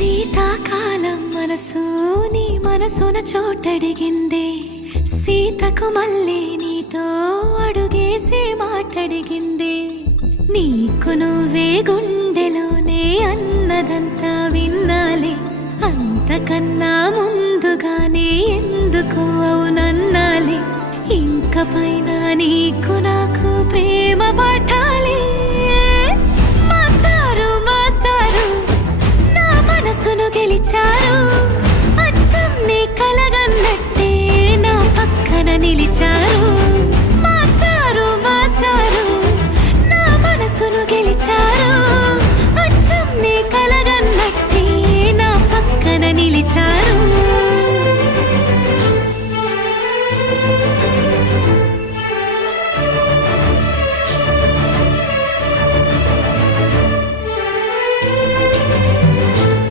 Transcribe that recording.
శీతాకాలం మనసు నీ మనసున చోటడిగిందే, సీతకు మళ్ళీ నీతో అడుగేసి మాటడిగిందే. నీకు నువ్వే గుండెలోనే అన్నదంతా విన్నాలే, అంతకన్నా ముందుగానే ఎందుకు అవునన్నాలే. ఇంక పైన నీకు నాకు ప్రేమ పాఠాలే. మాస్టారు మాస్టారు నా మనసును గెలిచారు, అచ్చం నీ కలగన్నట్టే నా పక్కన నిలిచారు.